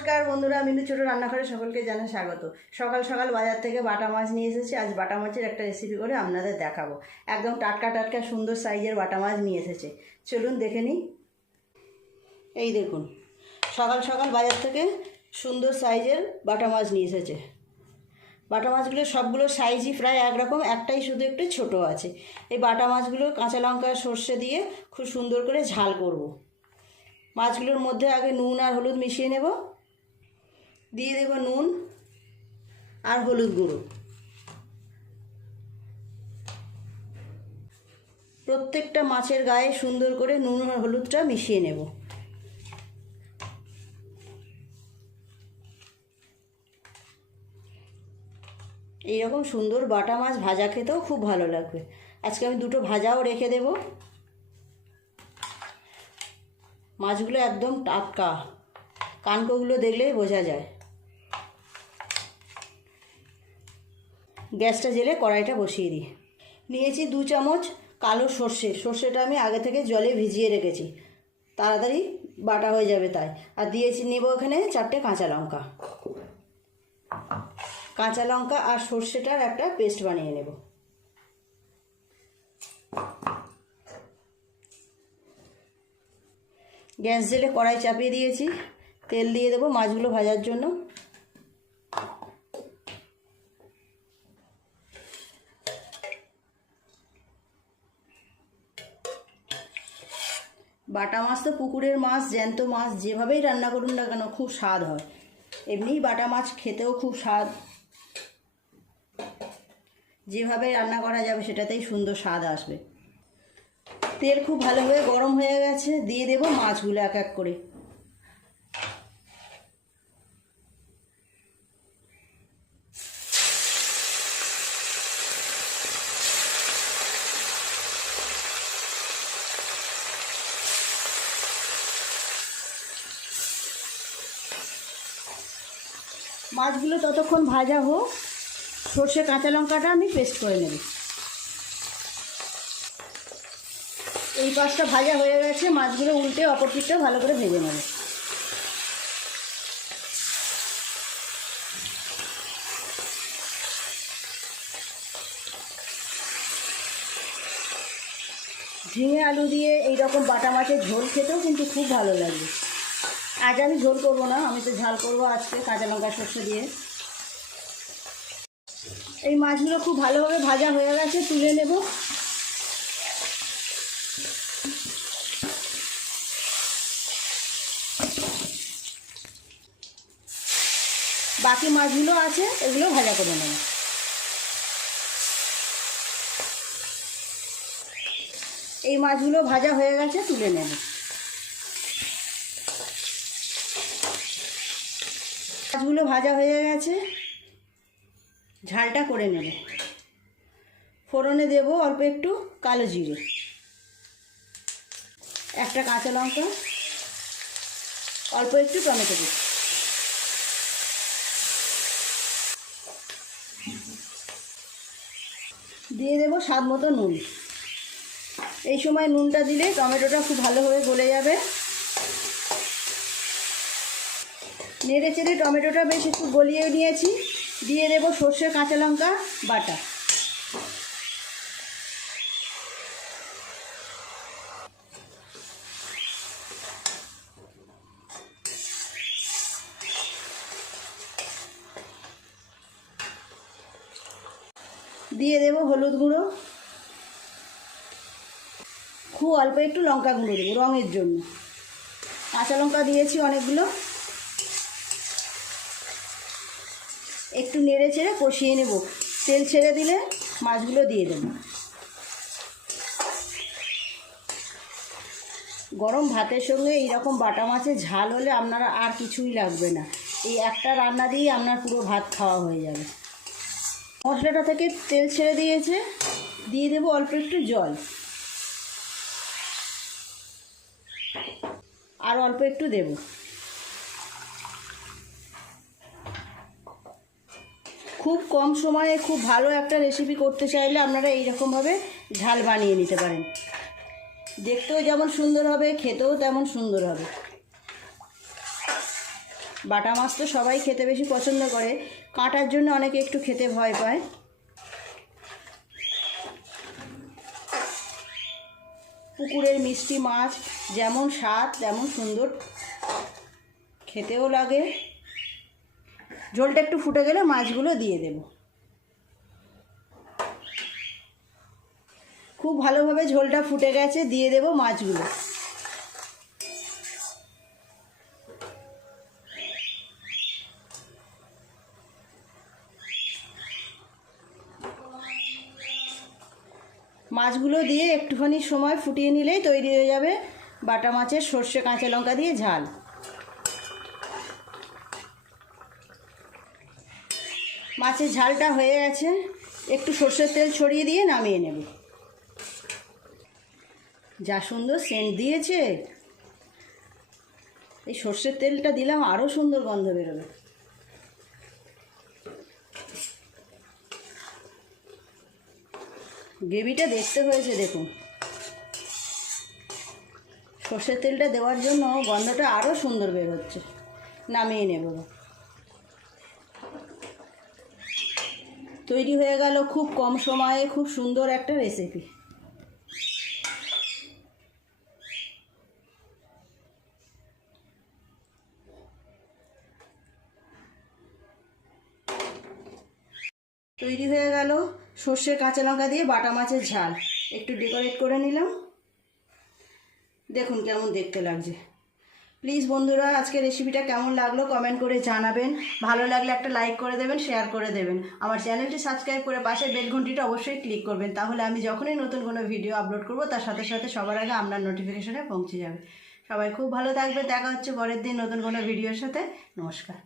নমস্কার বন্ধুরা, মিনু ছোট রান্নাঘরে সকলকে জানাই স্বাগত। সকাল সকাল বাজার থেকে বাটা মাছ নিয়ে এসেছি। আজ বাটা মাছের একটা রেসিপি করে আপনাদের দেখাবো। একদম টাটকা টাটকা সুন্দর সাইজের বাটা মাছ নিয়ে এসেছে, চলুন দেখে নিই। এই দেখুন, সকাল সকাল বাজার থেকে সুন্দর সাইজের বাটা মাছ নিয়ে এসেছে। বাটা মাছগুলো সবগুলো সাইজই প্রায় একরকম, একটাই শুধু একটু ছোট আছে। এই বাটা মাছগুলো কাঁচা লঙ্কা সর্ষে দিয়ে খুব সুন্দর করে ঝাল করব। মাছগুলোর মধ্যে আগে নুন আর হলুদ মিশিয়ে নেব। দিয়ে দেব নুন আর হলুদ গুঁড়ো। প্রত্যেকটা মাছের গায়ে সুন্দর করে নুন আর হলুদটা মিশিয়ে নেব। এইরকম সুন্দর বাটা মাছ ভাজা খেতেও খুব ভালো লাগবে। আজকে আমি দুটো ভাজাও রেখে দেব। মাছগুলো একদম টাটকা, কানকোগুলো দেখলেই বোঝা যায়। গ্যাসটা জেলে কড়াইটা বসিয়ে দিই। নিয়েছি 2 চামচ কালো সর্ষে। সর্ষেটা আমি আগে থেকে জলে ভিজিয়ে রেখেছি, তাড়াতাড়ি বাটা হয়ে যাবে তাই। আর দিয়েছি নেব এখানে 4টে কাঁচা লঙ্কা। কাঁচা লঙ্কা আর সর্ষেটার একটা পেস্ট বানিয়ে নেব। গ্যাস জেলে কড়াই চাপিয়ে দিয়েছি। তেল দিয়ে দেবো মাছগুলো ভাজার জন্য। বাটা মাছ তো পুকুরের মাছ, জ্যান্ত মাছ, যেভাবেই রান্না করুন না কেন খুব স্বাদ হয়। এমনিই বাটা মাছ খেতেও খুব স্বাদ, যেভাবে রান্না করা যাবে সেটাতেই সুন্দর স্বাদ আসবে। তেল খুব ভালোভাবে গরম হয়ে গেছে, দিয়ে দেব মাছগুলো এক এক করে। মাছগুলো ততক্ষণ ভাজা হোক, সর্ষে কাঁচা লঙ্কাটা আমি পেস্ট করে নেব। এই পাশটা ভাজা হয়ে গেছে, মাছগুলো উল্টে অপর পিঠটা ভালো করে ভেজে নেব। ঝিঙে আলু দিয়ে এইরকম বাটা মাছের ঝোল খেতেও কিন্তু খুব ভালো লাগে। আজ আমি ঝোল করবো না, আমি তো ঝাল করবো আজকে কাঁচা লঙ্কা সর্ষে দিয়ে। এই মাছগুলো খুব ভালোভাবে ভাজা হয়ে গেছে, তুলে নেব। বাকি মাছগুলো আছে, এগুলো ভাজা করে নেব। এই মাছগুলো ভাজা হয়ে গেছে, তুলে নেব। মাছগুলো ভাজা হয়ে গেছে, ঝালটা করে নেব। ফোড়নে দেব অল্প একটু কালো জিরে, একটা কাঁচা লঙ্কা, অল্প একটু টমেটো দিই। দিয়ে দেব স্বাদ মতো নুন। এই সময় নুনটা দিলে টমেটোটা খুব ভালোভাবে গলে যাবে। নেড়ে চেড়ে টমেটোটা বেশ একটু গলিয়ে নিয়েছি। দিয়ে দেব সর্ষে কাঁচা লঙ্কা বাটা। দিয়ে দেব হলুদ গুঁড়ো, খুব অল্প একটু লঙ্কা গুঁড়ো দেবো রঙের জন্য। কাঁচা লঙ্কা দিয়েছি অনেকগুলো। একটু নেড়ে চেড়ে কষিয়ে নেব। তেল ছেড়ে দিলে মাছগুলো দিয়ে দেব। গরম ভাতের সঙ্গে এইরকম বাটা মাছের ঝাল হলে আপনারা আর কিছুই লাগবে না। এই একটা রান্না দিয়েই আপনার পুরো ভাত খাওয়া হয়ে যাবে। মশলাটা থেকে তেল ছেড়ে দিয়েছে, দিয়ে দেব অল্প একটু জল, আর অল্প একটু দেব। খুব কম সময়ে খুব ভালো একটা রেসিপি করতে চাইলে আপনারা এইরকমভাবে ঝাল বানিয়ে নিতে পারেন। দেখতেও যেমন সুন্দর হবে, খেতেও তেমন সুন্দর হবে। বাটা মাছ তো সবাই খেতে বেশি পছন্দ করে, কাঁটার জন্য অনেকে একটু খেতে ভয় পায়। পুকুরের মিষ্টি মাছ যেমন স্বাদ তেমন সুন্দর খেতেও লাগে। ঝোলটা একটু ফুটে গেলে মাছগুলো দিয়ে দেব। খুব ভালোভাবে ঝোলটা ফুটে গেছে, দিয়ে দেব মাছগুলো। মাছগুলো দিয়ে একটুখানি সময় ফুটিয়ে নিলেই তৈরি হয়ে যাবে বাটা মাছের সর্ষে কাঁচা লঙ্কা দিয়ে ঝাল। মাছের ঝালটা হয়ে গেছে, একটু সর্ষের তেল ছড়িয়ে দিয়ে নামিয়ে নেব। যা সুন্দর সেন্ট দিয়েছে, এই সর্ষের তেলটা দিলাম আরও সুন্দর গন্ধ বেরোবে। গ্রেভিটা দেখতে হয়েছে দেখুন, সর্ষের তেলটা দেওয়ার জন্য গন্ধটা আরও সুন্দর বের হচ্ছে। নামিয়ে নেব। তৈরি হয়ে গেল খুব কম সময়ে খুব সুন্দর একটা রেসিপি। তৈরি হয়ে গেল সর্ষে কাঁচা লঙ্কা দিয়ে বাটা মাছের ঝাল। একটু ডেকোরেট করে নিলাম, দেখুন কেমন দেখতে লাগছে। প্লিজ বন্ধুরা, আজকে রেসিপিটা কেমন লাগলো কমেন্ট করে জানাবেন। ভালো লাগলে একটা লাইক করে দেবেন, শেয়ার করে দেবেন। আমার চ্যানেলটি সাবস্ক্রাইব করে পাশে বেল ঘন্টিটা অবশ্যই ক্লিক করবেন, তাহলে আমি যখনই নতুন কোনো ভিডিও আপলোড করব তার সাথে সাথে সবার আগে আপনার নোটিফিকেশনে পৌঁছে যাবে। সবাই খুব ভালো থাকবে, দেখা হচ্ছে পরের দিন নতুন কোনো ভিডিওর সাথে। নমস্কার।